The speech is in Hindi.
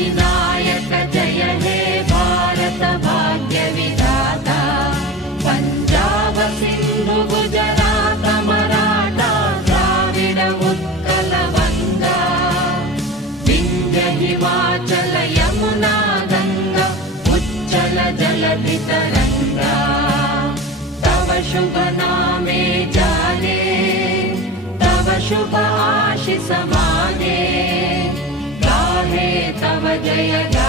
विनायक जय हे भारत भाग्य विधाता पंजाब सिंधु गुजरात मराठा द्राविड उत्कल वंगा विंध्य हिमाचल यमुना गंगा उच्चल जलधि तरंगा तव शुभ नामे जाने तव शुभ आशीष माने गाहे तव जय